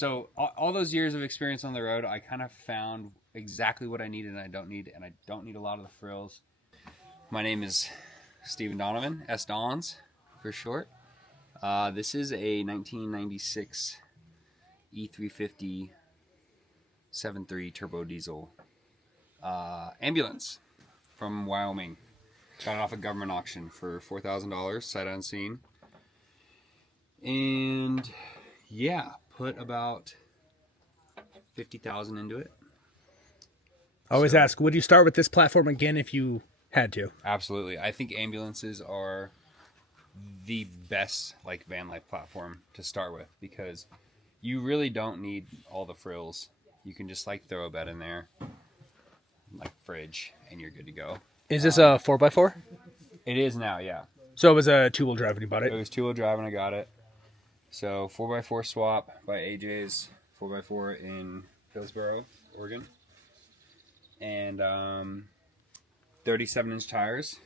So all those years of experience on the road, I kind of found exactly what I need and I don't need, and I don't need a lot of the frills. My name is Stephen Donovan, S. Dons for short. This is a 1996 E350 7.3 turbo diesel ambulance from Wyoming. Got it off a government auction for $4,000, sight unseen. And yeah, put about 50,000 into it. I always ask, would you start with this platform again if you had to? Absolutely. I think ambulances are the best like van life platform to start with because you really don't need all the frills. You can just like throw a bed in there, like fridge, and you're good to go. Is this a 4x4? It is now, yeah. So it was a two-wheel drive when you bought it? It was two-wheel drive when I got it. So 4x4 swap by AJ's 4x4 in Hillsboro, Oregon. And 37-inch tires,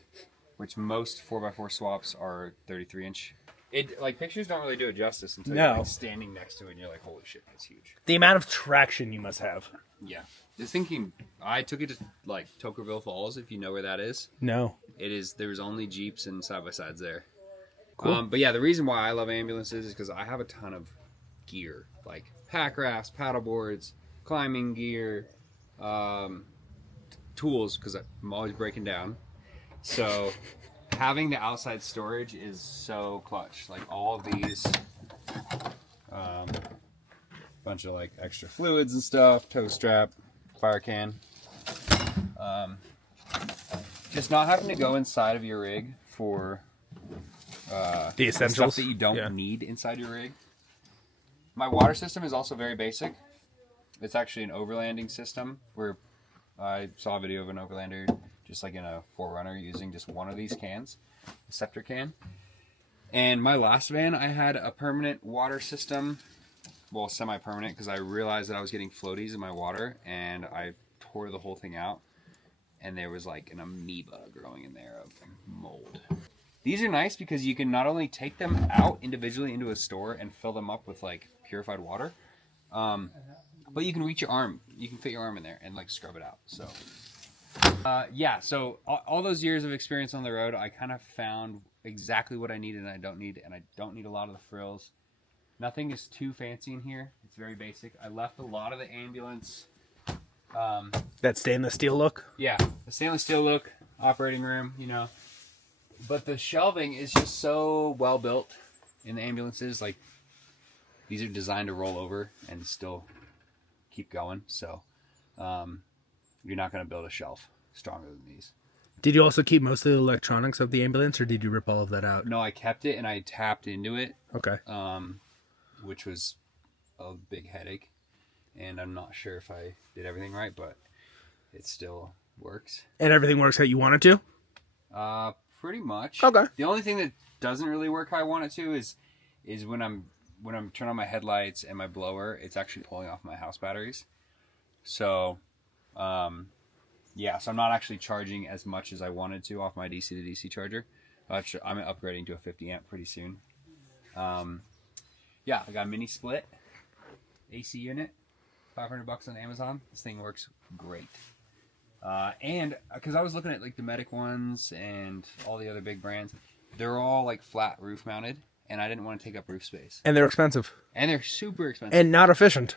which most 4x4 swaps are 33-inch. It like pictures don't really do it justice until you're like standing next to it and you're like, holy shit, that's huge. The amount of traction you must have. Yeah. Just thinking, I took it to like Tokerville Falls, if you know where that is. No. It is. There's only Jeeps and side-by-sides there. Cool. But yeah, the reason why I love ambulances is because I have a ton of gear, like pack rafts, paddle boards, climbing gear, tools, because I'm always breaking down. So having the outside storage is so clutch. Like all of these, bunch of like extra fluids and stuff, tow strap, fire can. Just not having to go inside of your rig for the essentials stuff that you don't need inside your rig. My water system is also very basic. It's actually an overlanding system where I saw a video of an overlander just like in a 4Runner using just one of these cans, a Scepter can. And my last van, I had a permanent water system, well, semi-permanent, because I realized that I was getting floaties in my water, and I tore the whole thing out, and there was like an amoeba growing in there of mold. These are nice because you can not only take them out individually into a store and fill them up with like purified water, but you can reach your arm. You can fit your arm in there and like scrub it out. So yeah, so all those years of experience on the road, I kind of found exactly what I need and I don't need, and I don't need a lot of the frills. Nothing is too fancy in here. It's very basic. I left a lot of the ambulance. That stainless steel look? Yeah, the stainless steel look, operating room, you know. But the shelving is just so well built in the ambulances. Like, these are designed to roll over and still keep going. So, you're not going to build a shelf stronger than these. Did you also keep most of the electronics of the ambulance, or did you rip all of that out? No, I kept it and I tapped into it. Okay. Which was a big headache. And I'm not sure if I did everything right, but it still works. And everything works how you want it to? Pretty much. Okay. The only thing that doesn't really work how I want it to is when I'm turning on my headlights and my blower, it's actually pulling off my house batteries. So, yeah, so I'm not actually charging as much as I wanted to off my DC to DC charger. I'm upgrading to a 50 amp pretty soon. Yeah, I got a mini split AC unit, $500 on Amazon. This thing works great. And because I was looking at like the Medic ones and all the other big brands, they're all like flat roof mounted, and I didn't want to take up roof space. And they're expensive. And they're super expensive. And not efficient.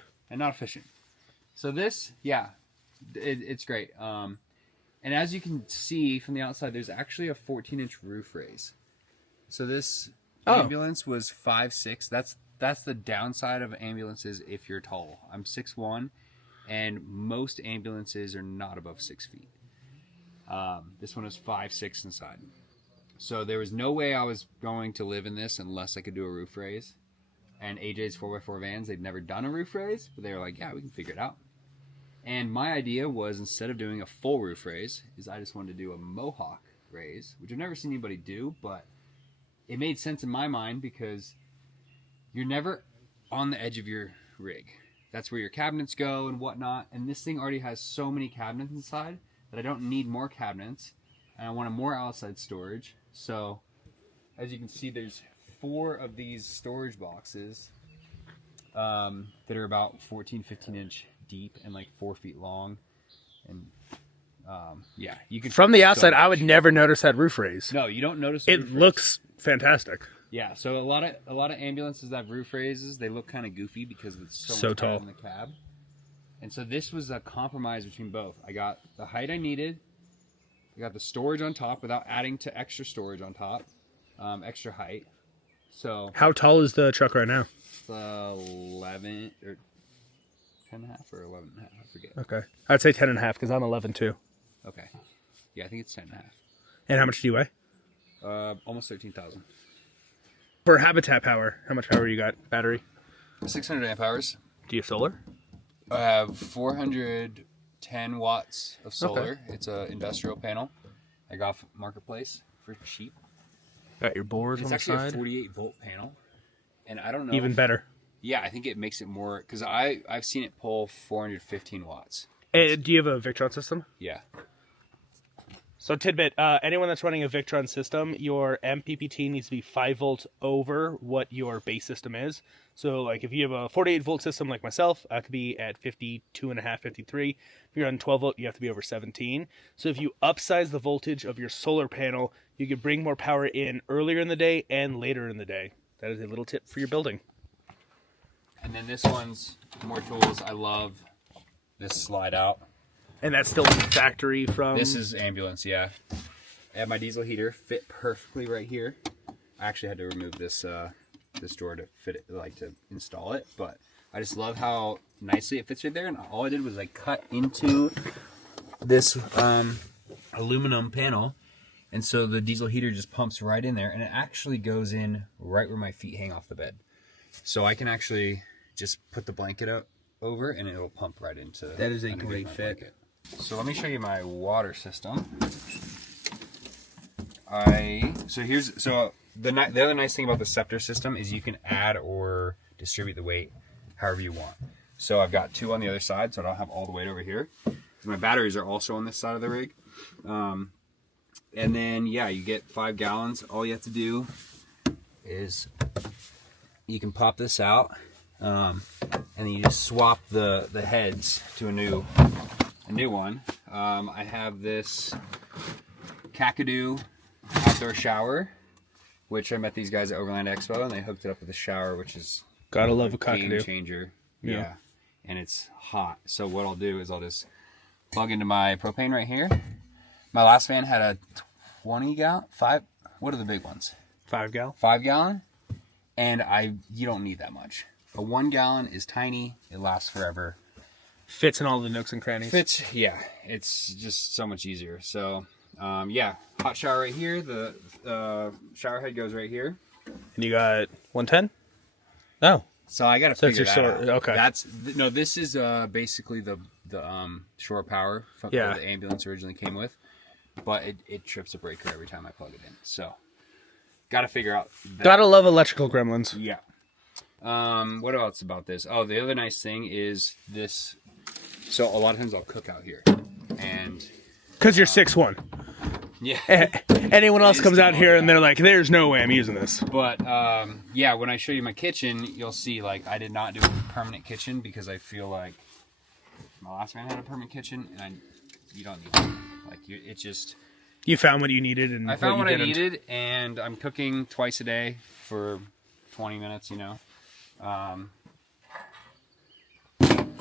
So this, yeah, it's great. And as you can see from the outside, there's actually a 14-inch roof raise. So this ambulance was 5'6". That's the downside of ambulances if you're tall. I'm 6'1", and most ambulances are not above 6 feet. This one is 5'6" inside. So there was no way I was going to live in this unless I could do a roof raise. And AJ's 4x4 vans, they'd never done a roof raise, but they were like, yeah, we can figure it out. And my idea was, instead of doing a full roof raise, is I just wanted to do a mohawk raise, which I've never seen anybody do, but it made sense in my mind because you're never on the edge of your rig. That's where your cabinets go and whatnot. And this thing already has so many cabinets inside that I don't need more cabinets. And I want a more outside storage. So as you can see, there's 4 of these storage boxes that are about 14, 15 inch deep and like 4 feet long. And yeah, you can from the outside, I would never notice that roof raise. No, you don't notice. It looks fantastic. Yeah, so a lot of ambulances that have roof raises, they look kind of goofy because it's so much tall in the cab. And so this was a compromise between both. I got the height I needed. I got the storage on top without adding to extra storage on top, extra height. So how tall is the truck right now? It's 11 or 10 and a half or 11 and a half. I forget. Okay, I'd say 10 and a half because I'm 11 too. Okay, yeah, I think it's 10 and a half. And how much do you weigh? Almost 13,000. For habitat power, how much power you got? Battery? 600 amp hours. Do you have solar? I have 410 watts of solar. Okay. It's an industrial panel. I got off Marketplace for cheap. Got your board on the side. It's actually a 48 volt panel, and I don't know. Even better. Yeah, I think it makes it more because I've seen it pull 415 watts. Do you have a Victron system? Yeah. So tidbit, anyone that's running a Victron system, your MPPT needs to be 5 volts over what your base system is. So like if you have a 48 volt system like myself, I could be at 52.5, 53. If you're on 12 volt, you have to be over 17. So if you upsize the voltage of your solar panel, you could bring more power in earlier in the day and later in the day. That is a little tip for your building. And then this one's more tools. I love this slide out. And that's still factory from... This is ambulance, yeah. I have my diesel heater fit perfectly right here. I actually had to remove this this drawer to fit it, like to install it, but I just love how nicely it fits right there. And all I did was like cut into this aluminum panel, and so the diesel heater just pumps right in there, and it actually goes in right where my feet hang off the bed. So I can actually just put the blanket up over, and it'll pump right into. That is a great fit. Blanket. So let me show you my water system. The other nice thing about the Scepter system is you can add or distribute the weight however you want. So I've got 2 on the other side, so I don't have all the weight over here. My batteries are also on this side of the rig. And then yeah, you get 5 gallons. All you have to do is you can pop this out, and then you just swap the heads to a new one. I have this Kakadu outdoor shower, which I met these guys at Overland Expo, and they hooked it up with a shower, which is gotta love a game Kakadu changer. Yeah, and it's hot. So what I'll do is I'll just plug into my propane right here. My last van had a 20 gallon, 5. What are the big ones? 5 gallon. 5 gallon, and you don't need that much. A 1 gallon is tiny. It lasts forever. Fits in all the nooks and crannies. Fits, yeah. It's just so much easier. So, yeah, hot shower right here. The shower head goes right here. And you got 110? Oh. So I got to figure that out. Okay. This is basically the shore power that the ambulance originally came with, but it trips a breaker every time I plug it in. So, got to figure out that. Gotta love electrical gremlins. Yeah. What else about this? Oh, the other nice thing is this. So a lot of times I'll cook out here, and because you're 6'1". Yeah. Anyone else comes out here and they're like, "There's no way I'm using this." But yeah, when I show you my kitchen, you'll see like I did not do a permanent kitchen because I feel like my last man had a permanent kitchen, and you don't need it. Like it just. You found what you needed, and I found what I needed, and I'm cooking twice a day for 20 minutes. You know.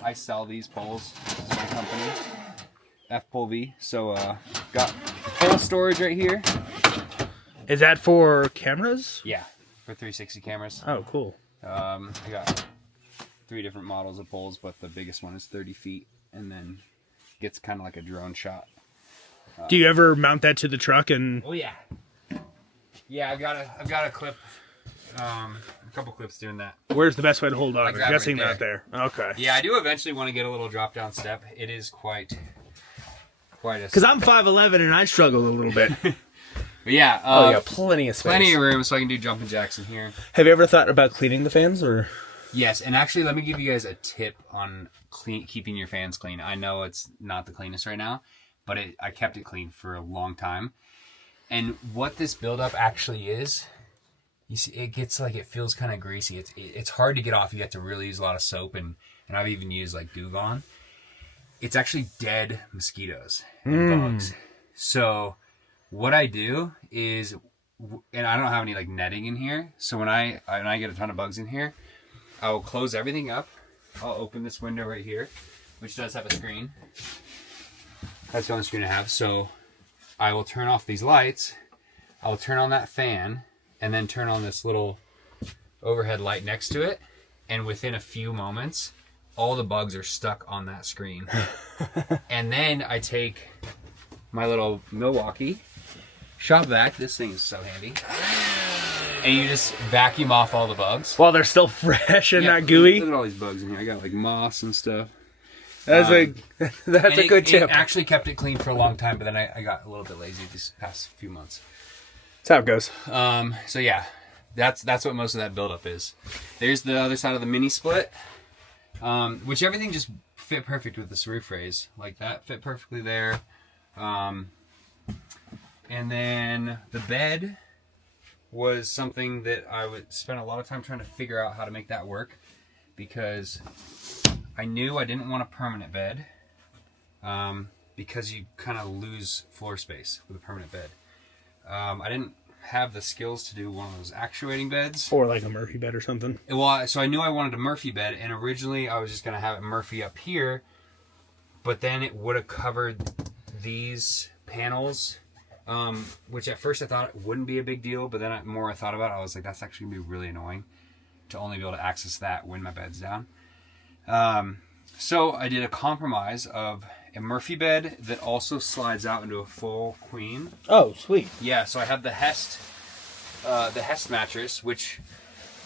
I sell these poles. This is my company, F-Pole V. So, got pole storage right here. Is that for cameras? Yeah, for 360 cameras. Oh, cool. I got 3 different models of poles, but the biggest one is 30 feet, and then gets kind of like a drone shot. Do you ever mount that to the truck and? Oh yeah. Yeah, I've got a clip. A couple clips doing that. Where's the best way to hold on? I'm guessing right not there. Okay. Yeah, I do eventually want to get a little drop down step. It is quite a. Because I'm 5'11" and I struggle a little bit. But yeah. Oh yeah, plenty of space. Plenty of room, so I can do jumping jacks in here. Have you ever thought about cleaning the fans, or? Yes, and actually, let me give you guys a tip on keeping your fans clean. I know it's not the cleanest right now, but I kept it clean for a long time. And what this buildup actually is you see, it gets like, it feels kind of greasy. It's hard to get off. You have to really use a lot of soap, and I've even used like Goo Gone. It's actually dead mosquitoes and bugs. So what I do is, and I don't have any like netting in here, so when I get a ton of bugs in here, I will close everything up. I'll open this window right here, which does have a screen. That's the only screen I have. So I will turn off these lights. I will turn on that fan, and then turn on this little overhead light next to it. And within a few moments, all the bugs are stuck on that screen. And then I take my little Milwaukee shop vac. This thing is so handy. And you just vacuum off all the bugs. While they're still fresh and not gooey. Look at all these bugs in here. I got like moss and stuff. That's a good tip. It actually kept it clean for a long time, but then I got a little bit lazy these past few months. That's how it goes. So yeah, that's what most of that buildup is. There's the other side of the mini split, which everything just fit perfect with this roof raise. Like that fit perfectly there. And then the bed was something that I would spend a lot of time trying to figure out how to make that work, because I knew I didn't want a permanent bed, because you kind of lose floor space with a permanent bed. I didn't have the skills to do one of those actuating beds. Or like a Murphy bed or something. Well, so I knew I wanted a Murphy bed, and originally I was just going to have it Murphy up here, but then it would have covered these panels, which at first I thought wouldn't be a big deal, but then the more I thought about it, I was like, that's actually going to be really annoying to only be able to access that when my bed's down. So I did a compromise of a Murphy bed that also slides out into a full queen. Oh, sweet. Yeah, so I have the Hest mattress, which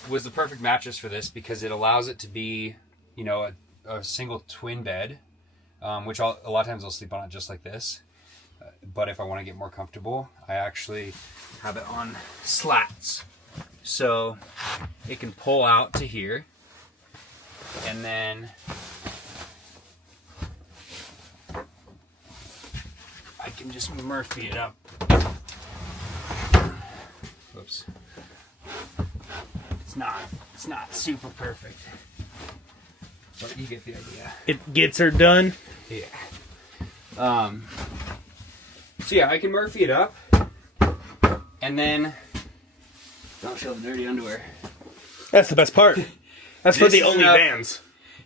was the perfect mattress for this because it allows it to be, you know, a single twin bed, which a lot of times I'll sleep on it just like this. But if I want to get more comfortable, I actually have it on slats. So it can pull out to here, and then I can just Murphy it up. Oops. It's not super perfect, but you get the idea. It gets her done. Yeah. So yeah, I can Murphy it up, and then don't show the dirty underwear. That's the best part. That's for the OnlyFans.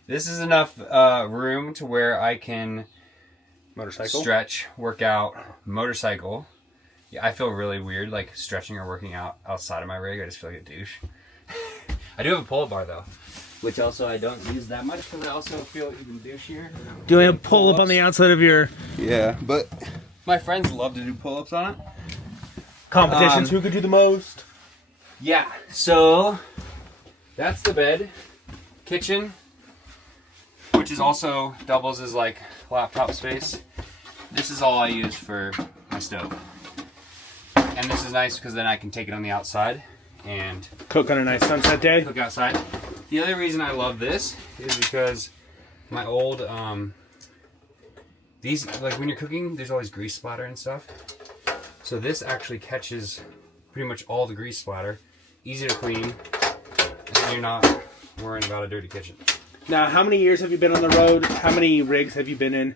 This is enough room to where I can Motorcycle? stretch, work out, motorcycle. Yeah, I feel really weird like stretching or working out outside of my rig. I just feel like a douche. I do have a pull-up bar though, which also I don't use that much because I also feel even douchier. Do you have a pull-up on the outside of your... Yeah, but my friends love to do pull-ups on it. Competitions, who could do the most? Yeah, so that's the bed. Kitchen, which is also doubles as like laptop space. This is all I use for my stove. And this is nice because then I can take it on the outside and cook on a nice sunset day. Cook outside. The other reason I love this is because my old, these, like when you're cooking, there's always grease splatter and stuff. So this actually catches pretty much all the grease splatter. Easy to clean, and you're not worrying about a dirty kitchen. Now, how many years have you been on the road? How many rigs have you been in?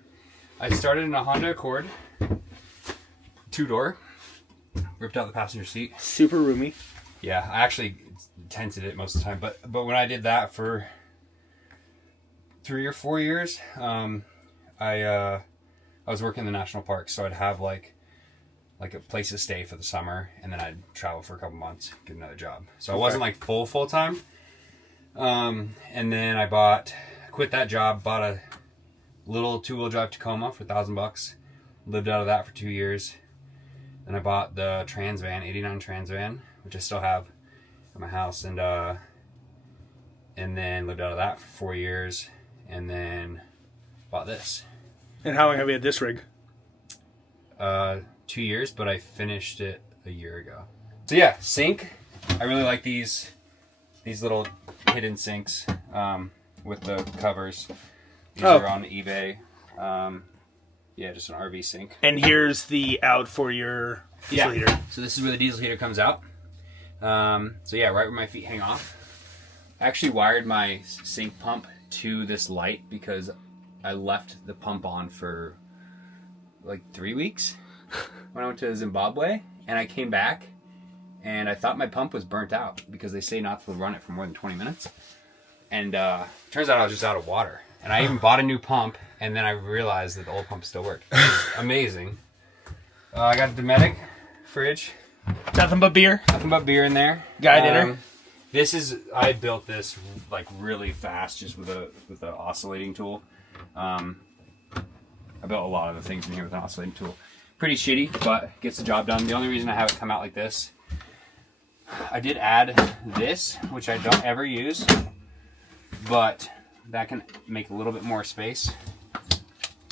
I started in a Honda Accord, 2-door, ripped out the passenger seat. Super roomy. Yeah, I actually tented it most of the time, but when I did that for 3 or 4 years, I was working in the national park, so I'd have like a place to stay for the summer, and then I'd travel for a couple months, get another job. So I wasn't like full time. And then I quit that job, bought a little 2-wheel drive Tacoma for $1,000, lived out of that for 2 years. Then I bought the Trans Van, 89 Trans Van, which I still have at my house, and then lived out of that for 4 years, and then bought this. And how long have you had this rig? 2 years, but I finished it a year ago. So yeah, sink. I really like these little hidden sinks with the covers. These are on eBay. Yeah, just an RV sink. And here's the out for your diesel heater. So this is where the diesel heater comes out. So yeah, right where my feet hang off. I actually wired my sink pump to this light because I left the pump on for like 3 weeks when I went to Zimbabwe, and I came back and I thought my pump was burnt out because they say not to run it for more than 20 minutes. And turns out I was just out of water. And I even bought a new pump, and then I realized that the old pump still worked. It was amazing. I got a Dometic fridge. Nothing but beer. Nothing but beer in there. Guy dinner. I built this like really fast just with an oscillating tool. I built a lot of the things in here with an oscillating tool. Pretty shitty, but gets the job done. The only reason I have it come out like this, I did add this, which I don't ever use, but that can make a little bit more space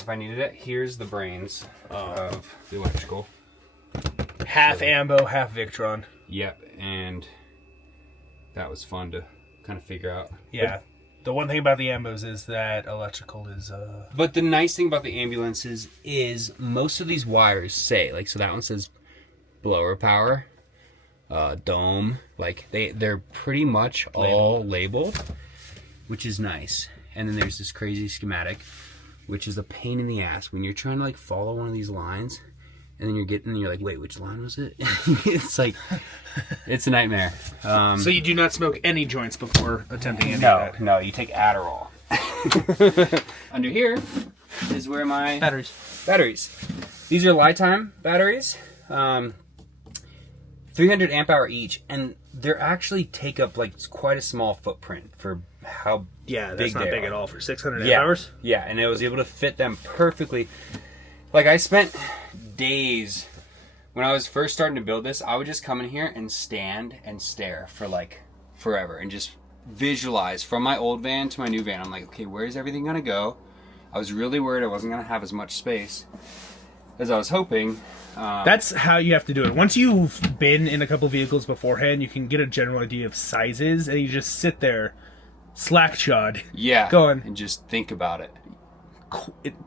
if I needed it. Here's the brains of the electrical. Half Ambo, half Victron. Yep, and that was fun to kind of figure out. Yeah. The one thing about the Ambos is that electrical is... But the nice thing about the ambulances is most of these wires say, like, so that one says blower power, dome, like, they're pretty much all labeled, which is nice. And then there's this crazy schematic, which is a pain in the ass when you're trying to, like, follow one of these lines, and then you're like, wait, which line was it? It's like, it's a nightmare. So you do not smoke any joints before attempting any of that? No, you take Adderall. Under here is where my batteries. These are Lifetime batteries, 300 amp hour each, and they're actually take up like quite a small footprint for how that's not big at all for 600 amp yeah. hours. Yeah, and I was able to fit them perfectly. Like, I spent days when I was first starting to build this. I would just come in here and stand and stare for like forever and just visualize from my old van to my new van. I'm like, okay, where's everything gonna go? I was really worried I wasn't gonna have as much space as I was hoping. That's how you have to do it. Once you've been in a couple vehicles beforehand, you can get a general idea of sizes, and you just sit there slack-jawed. Yeah, going and just think about it.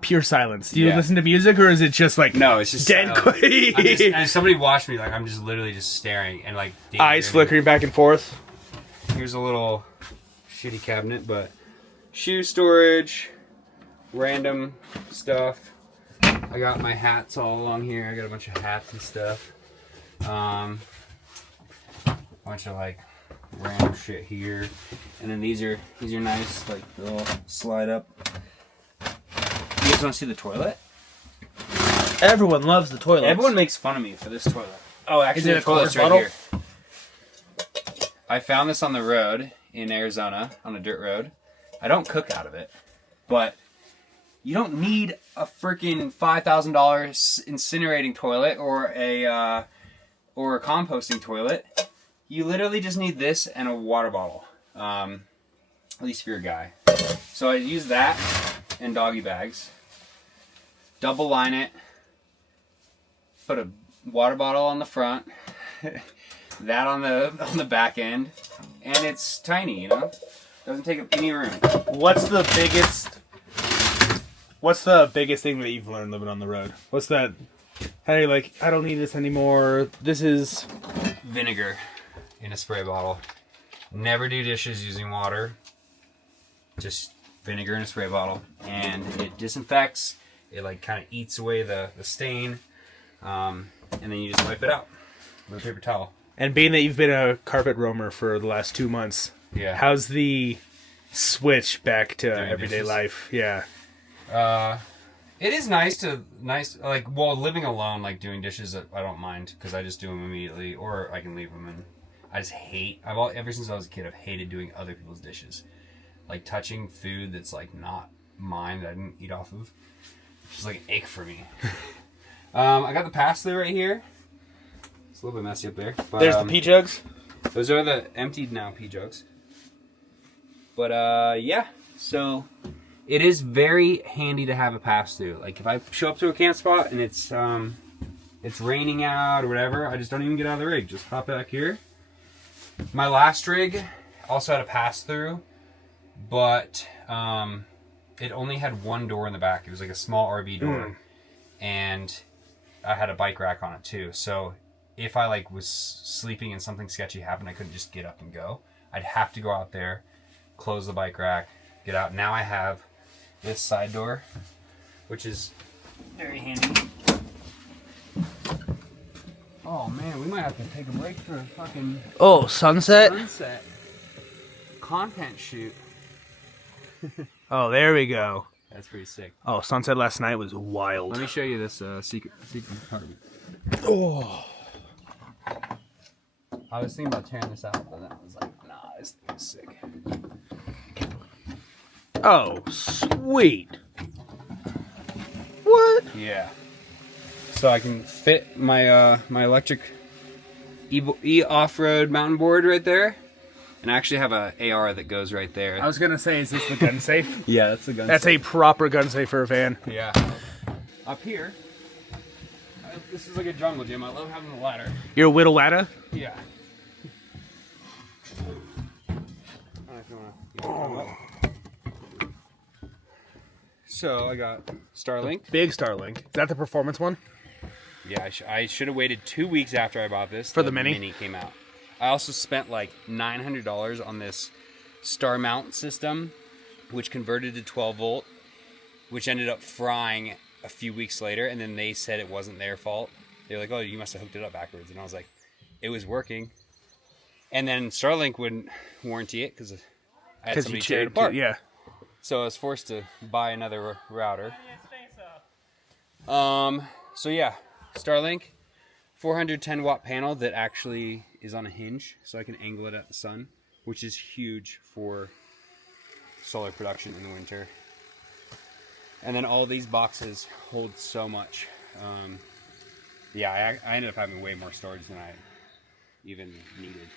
Pure silence. Do you listen to music, or is it just like no? It's just dead quiet. And somebody watched me, like I'm just literally just staring and like eyes flickering back and forth. Here's a little shitty cabinet, but shoe storage, random stuff. I got my hats all along here. I got a bunch of hats and stuff. A bunch of like random shit here, and then these are nice, like they'll slide up. You guys want to see the toilet? Everyone loves the toilet. Everyone makes fun of me for this toilet. Oh, actually, is it the a toilet's right bottle? here. I found this on the road in Arizona, on a dirt road. I don't cook out of it, but you don't need a freaking $5,000 incinerating toilet or a composting toilet. You literally just need this and a water bottle, at least if you're a guy. So I use that and doggy bags. Double line it. Put a water bottle on the front. That on the back end, and it's tiny, you know. Doesn't take up any room. What's the biggest thing that you've learned living on the road? What's that? How are you like, I don't need this anymore. This is vinegar in a spray bottle. Never do dishes using water. Just vinegar in a spray bottle, and it disinfects. It like kind of eats away the stain, and then you just wipe it out with a paper towel. And being that you've been a carpet roamer for the last 2 months, how's the switch back to everyday dishes? life? Yeah. It is nice like, well, living alone, like doing dishes, I don't mind because I just do them immediately, or I can leave them, and I just hate. Ever since I was a kid, I've hated doing other people's dishes, like touching food that's like not mine that I didn't eat off of. It's just like an ache for me. I got the pass-through right here. It's a little bit messy up there. But, there's the pee jugs. Those are the emptied now pee jugs. But yeah, so it is very handy to have a pass-through. Like if I show up to a camp spot and it's raining out or whatever, I just don't even get out of the rig. Just pop back here. My last rig also had a pass-through, but it only had one door in the back. It was like a small RV door, and I had a bike rack on it too. So if I like was sleeping and something sketchy happened, I couldn't just get up and go. I'd have to go out there, close the bike rack, get out. Now I have this side door, which is very handy. Oh man, we might have to take a break for a fucking sunset content shoot. Oh, there we go. That's pretty sick. Oh, sunset last night was wild. Let me show you this secret compartment. Oh, I was thinking about tearing this out, but then I was like, nah, this thing is sick. oh, sweet. What? Yeah. So I can fit my my electric e off-road mountain board right there, and I actually have a AR that goes right there. I was gonna say, is this the gun safe? Yeah, that's the gun. That's safe. a proper gun safe for a van. Yeah. Up here, this is like a jungle gym. I love having the ladder. Your whittle ladder? Yeah. I don't know if you want to. So I got Starlink. Big Starlink. Is that the performance one? Yeah, I should have waited 2 weeks after I bought this. For the Mini? Mini came out. I also spent like $900 on this star mount system, which converted to 12 volt, which ended up frying a few weeks later, and then they said it wasn't their fault. They were like, oh, you must have hooked it up backwards. And I was like, it was working. And then Starlink wouldn't warranty it because I had somebody tear it apart. Yeah. So I was forced to buy another router. So yeah, Starlink, 410 watt panel that actually is on a hinge, so I can angle it at the sun, which is huge for solar production in the winter. And then all these boxes hold so much. Yeah, I ended up having way more storage than I even needed.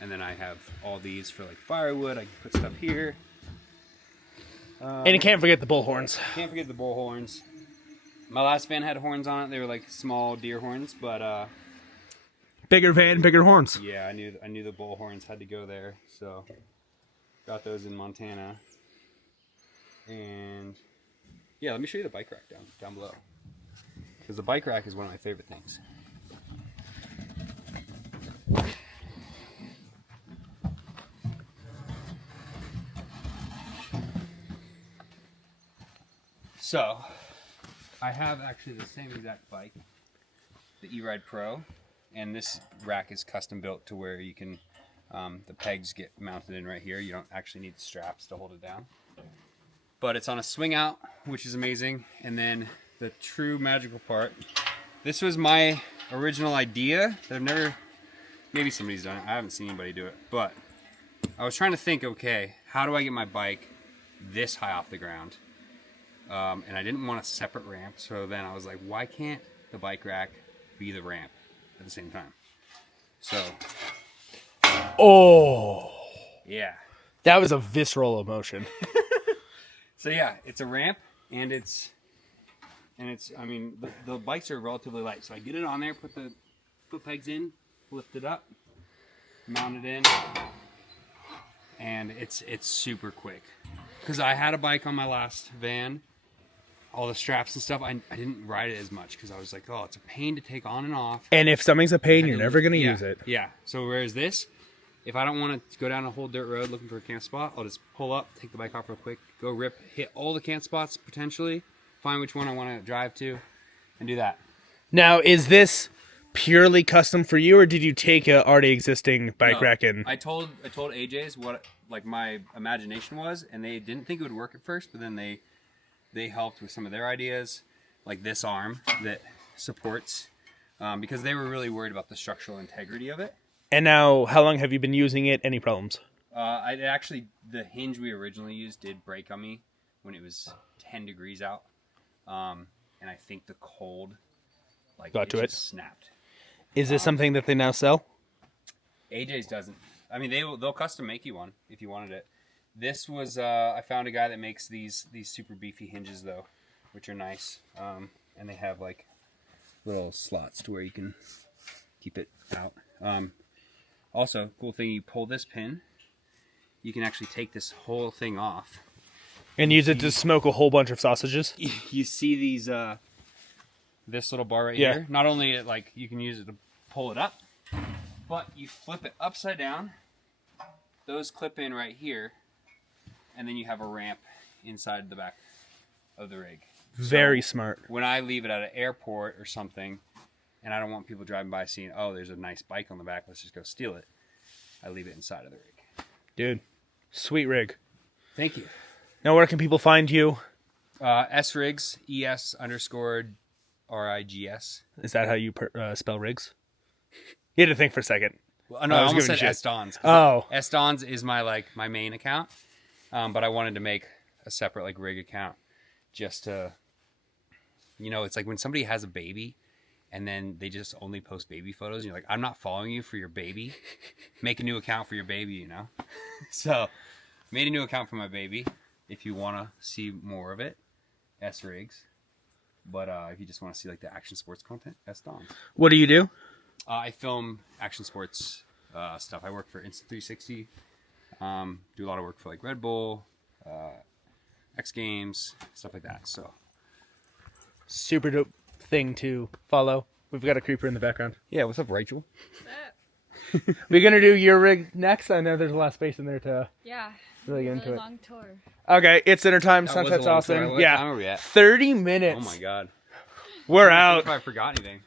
And then I have all these for like firewood. I can put stuff here. And you can't forget the bull horns. Can't forget the bull horns. My last van had horns on it. They were like small deer horns, but Bigger van, bigger horns. yeah, I knew the bull horns had to go there, so got those in Montana. And yeah, let me show you the bike rack down below, because the bike rack is one of my favorite things. So, I have actually the same exact bike, the E-Ride Pro, and this rack is custom built to where you can, the pegs get mounted in right here. You don't actually need the straps to hold it down. But it's on a swing out, which is amazing. And then the true magical part, this was my original idea that I've never, maybe somebody's done it. I haven't seen anybody do it, but I was trying to think, okay, how do I get my bike this high off the ground? And I didn't want a separate ramp, so then I was like, why can't the bike rack be the ramp at the same time? So, Oh, yeah. that was a visceral emotion. So yeah, it's a ramp, and it's, I mean, the bikes are relatively light, so I get it on there, put the foot pegs in, lift it up, mount it in, and it's super quick. Because I had a bike on my last van, all the straps and stuff, I didn't ride it as much because I was like, oh, it's a pain to take on and off. And if something's a pain, you're never going to Yeah, use it. Yeah. So whereas this, if I don't want to go down a whole dirt road looking for a camp spot, I'll just pull up, take the bike off real quick, go rip, hit all the camp spots potentially, find which one I want to drive to, and do that. Now, is this purely custom for you, or did you take a already existing bike rack and... I told AJ's what like my imagination was, and they didn't think it would work at first, but then they helped with some of their ideas, like this arm that supports, because they were really worried about the structural integrity of it. And now, how long have you been using it? Any problems? The hinge we originally used did break on me when it was 10 degrees out, and I think the cold got to it, snapped. Is this something that they now sell? AJ's doesn't. I mean, they'll custom make you one if you wanted it. This was I found a guy that makes these super beefy hinges though, which are nice, and they have like little slots to where you can keep it out. Also, cool thing, you pull this pin, you can actually take this whole thing off and use it to smoke a whole bunch of sausages. You see these this little bar right here. Not only like you can use it to pull it up, but you flip it upside down. Those clip in right here, and then you have a ramp inside the back of the rig. Very smart. When I leave it at an airport or something, and I don't want people driving by seeing, oh, there's a nice bike on the back, let's just go steal it, I leave it inside of the rig. Dude, sweet rig. Thank you. Now, where can people find you? S-Rigs, ES_RIGS. Is that how you spell rigs? You had to think for a second. Well, no, I almost said S-Dons. Oh. S-Dons is my main account, but I wanted to make a separate rig account just to, it's like when somebody has a baby and then they just only post baby photos. And you're like, I'm not following you for your baby. Make a new account for your baby, So, made a new account for my baby. If you want to see more of it, S-Rigs. But if you just want to see the action sports content, S-Dons. What do you do? I film action sports stuff. I work for Instant 360. Do a lot of work for Red Bull, X Games, stuff like that. So super dope thing to follow. We've got a creeper in the background. Yeah, what's up, Rachel? We're gonna do your rig next. I know there's a lot of space in there to really get into it. Long tour. Okay, it's dinner time. Sunset's awesome. What time are we at? 30 minutes. Oh my god. We're out. If I forgot anything.